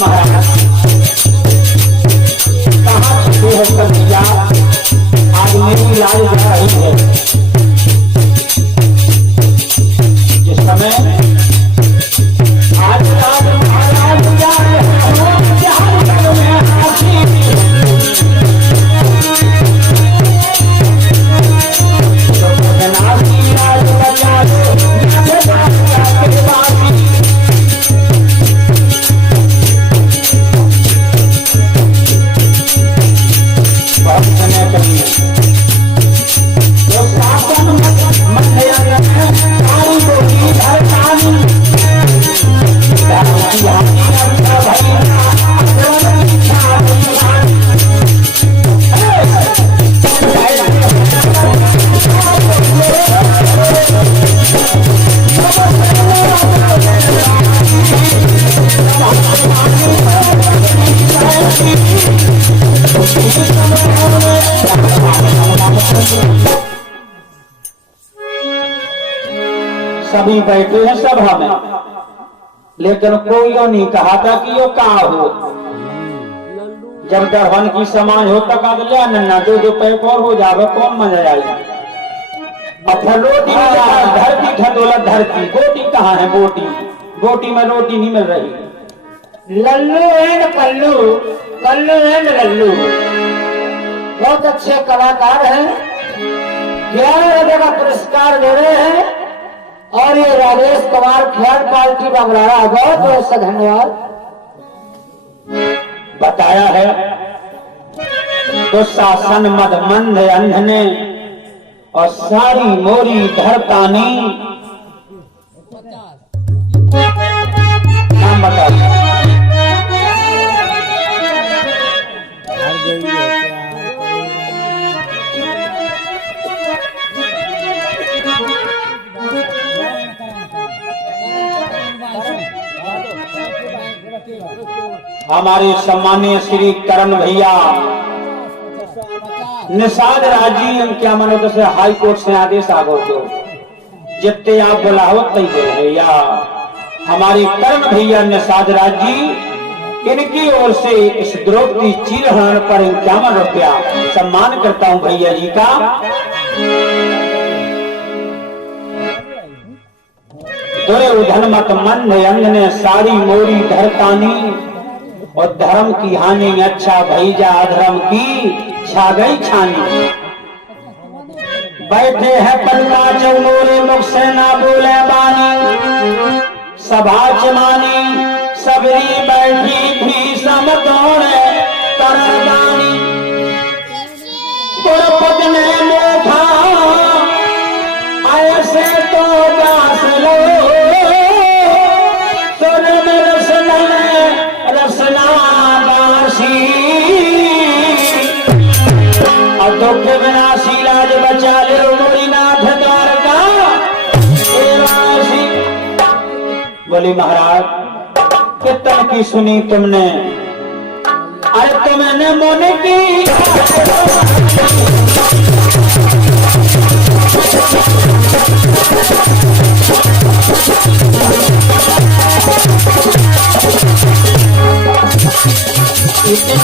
महाराज कहाँ छुपे हो कन्हैया, आज मेरी लाज जा रही है। जिस समय आज रात महाराज जा रहे हो बिहार में हाथी तो नासी लाज बचा दो के बाती बहुत समय करिए तो शासन मध्य सारी बोली धरतानी धरती हाथी अच्छा भैया सभी बैठे हैं सभा में, लेकिन कोई यो नहीं कहा था कि यो कहा हो। जब दरवन की समाज हो तक आ लिया नन्ना दो पैक और हो जावे कौन मजा आएगी। अब रोटी धरती खतोलत धरती बोटी कहाँ है, बोटी बोटी में रोटी नहीं मिल रही। लल्लू एंड कल्लू, कल्लू एंड लल्लू बहुत अच्छे कलाकार हैं, 11 रुपए का पुरस्कार दे रहे हैं। और ये राजेश कुमार खेल पार्टी बगराड़ा, बहुत बहुत सा धन्यवाद। बताया है तो शासन मद मंद अंध ने और सारी मोरी धरतानी नाम बताया। हमारे सम्मानीय श्री करण भैया निषाद राजी क्या मनो से हाई कोर्ट से आदेश आ गो जितने आप बुलाओ तई भैया हमारे करण भैया निषाद राजी इनकी ओर से इस द्रौपदी चीरहरण पर 51 रुपया सम्मान करता हूं भैया जी का। दुर्योधन मत मंद अंध ने सारी मोरी धरतानी और धर्म की हानि अच्छा भैया अधर्म की छा गई छानी। बैठे हैं पन्ना चौनोरे मुख से ना बोले बानी सभा चमानी सबरी बैठी थी समतोड़े तरदानी। द्रौपदी ने देखा ऐसे तो दास लो दुख विनाशी लाज बचा ले मोरीनाथ द्वारका। बोली महाराज कितन की सुनी तुमने, अरे तुमने मन की इतनी